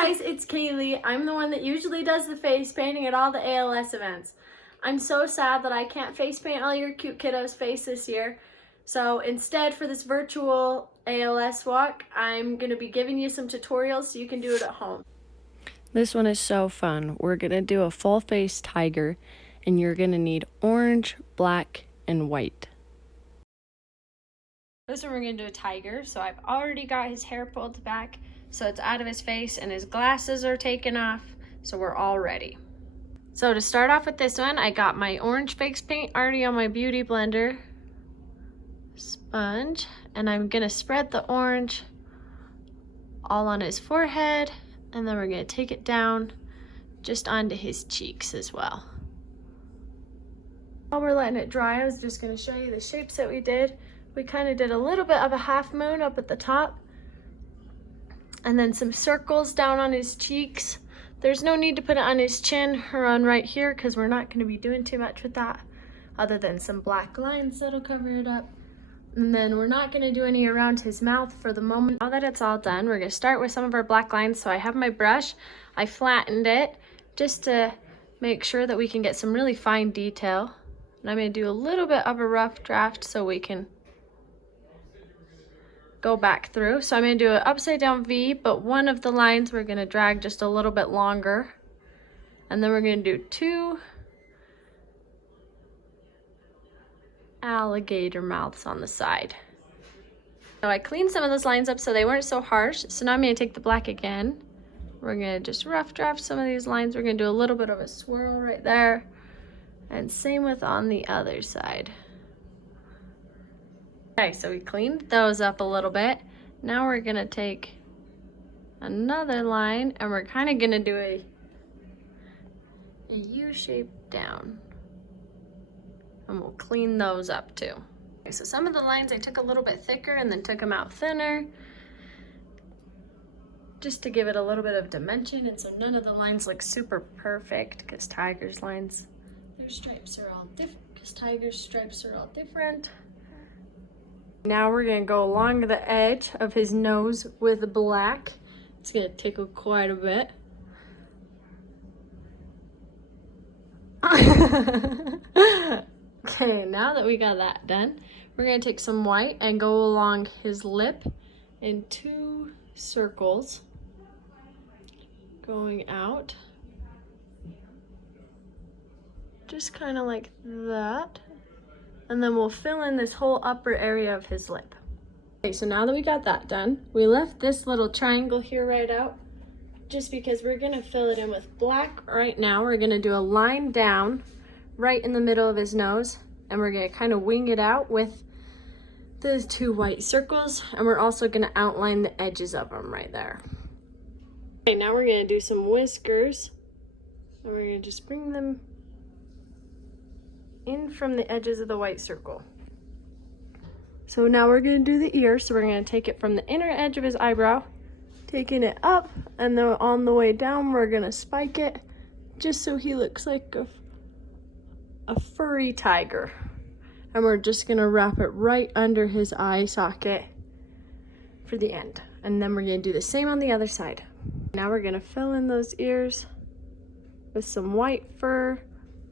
guys, it's Kaylee. I'm the one that usually does the face painting at all the ALS events. I'm so sad that I can't face paint all your cute kiddos' face this year. So instead, for this virtual ALS walk, I'm going to be giving you some tutorials so you can do it at home. This one is so fun. We're going to do a full face tiger, and you're going to need orange, black, and white. This one we're going to do a tiger, so I've already got his hair pulled back so it's out of his face, and his glasses are taken off, so we're all ready. So to start off with this one, I got my orange face paint already on my beauty blender sponge, and I'm going to spread the orange all on his forehead, and then we're going to take it down just onto his cheeks as well. While we're letting it dry, I was just going to show you the shapes that we did. We kind of did a little bit of a half moon up at the top, and then some circles down on his cheeks. There's no need to put it on his chin or on right here because we're not going to be doing too much with that other than some black lines that'll cover it up. And then we're not going to do any around his mouth for the moment. Now that it's all done, we're going to start with some of our black lines. So I have my brush, I flattened it just to make sure that we can get some really fine detail. And I'm going to do a little bit of a rough draft so we can go back through. So I'm going to do an upside down V, but one of the lines we're going to drag just a little bit longer. And then we're going to do two alligator mouths on the side. So I cleaned some of those lines up so they weren't so harsh. So now I'm going to take the black again. We're going to just rough draft some of these lines. We're going to do a little bit of a swirl right there. And same with on the other side. Okay, so we cleaned those up a little bit. Now we're gonna take another line and we're kind of gonna do a U shape down. And we'll clean those up too. Okay, so some of the lines I took a little bit thicker and then took them out thinner, just to give it a little bit of dimension, and so none of the lines look super perfect because tigers' lines, their stripes are all different, because tigers' stripes are all different. Now we're going to go along the edge of his nose with black. It's going to tickle quite a bit. Okay, now that we got that done, we're going to take some white and go along his lip in two circles going out. Just kind of like that. And then we'll fill in this whole upper area of his lip. Okay, so now that we got that done, we left this little triangle here right out, just because we're gonna fill it in with black right now. We're gonna do a line down right in the middle of his nose, and we're gonna kind of wing it out with the two white circles, and we're also gonna outline the edges of them right there. Okay, now we're gonna do some whiskers, and we're gonna just bring them in from the edges of the white circle. So now we're going to do the ear. So we're going to take it from the inner edge of his eyebrow, taking it up, and then on the way down we're going to spike it just so he looks like a furry tiger. And we're just going to wrap it right under his eye socket for the end. And then we're going to do the same on the other side. Now we're going to fill in those ears with some white fur.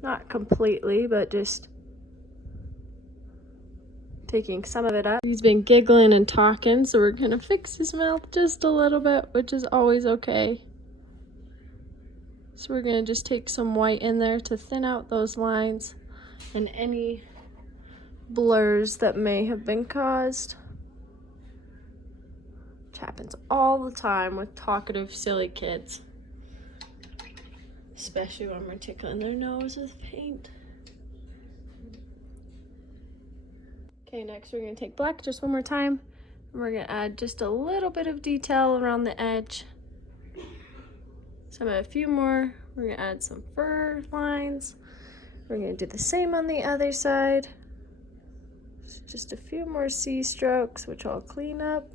Not completely, but just taking some of it up. He's been giggling and talking, so we're gonna fix his mouth just a little bit, which is always okay. So we're gonna just take some white in there to thin out those lines and any blurs that may have been caused. Which happens all the time with talkative, silly kids. Especially when we're tickling their nose with paint. Okay, next we're going to take black just one more time. And we're going to add just a little bit of detail around the edge. So I'm going to add a few more. We're going to add some fur lines. We're going to do the same on the other side. Just a few more C strokes, which I'll clean up.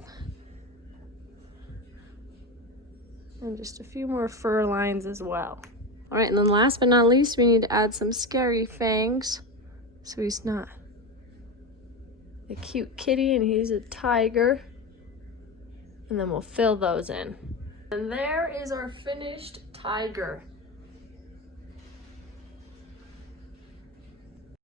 And just a few more fur lines as well. All right, and then last but not least, we need to add some scary fangs. So he's not a cute kitty and he's a tiger. And then we'll fill those in. And there is our finished tiger.